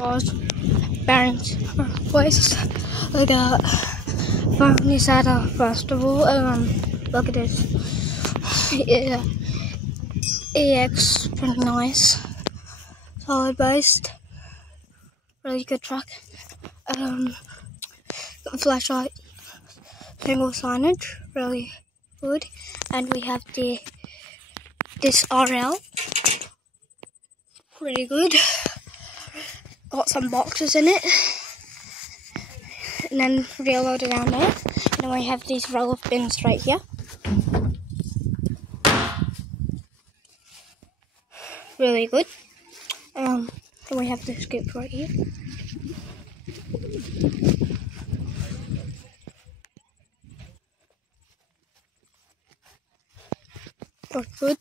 was parents' place. We got families at a festival. Look at this. Yeah, EX, pretty nice. Solid based. Really good truck. Flashlight, single signage, really good. And we have this RL, pretty good. Got some boxes in it, and then rear loader down there. And then we have these row of bins right here. Really good. Then we have the scoop right here. Good.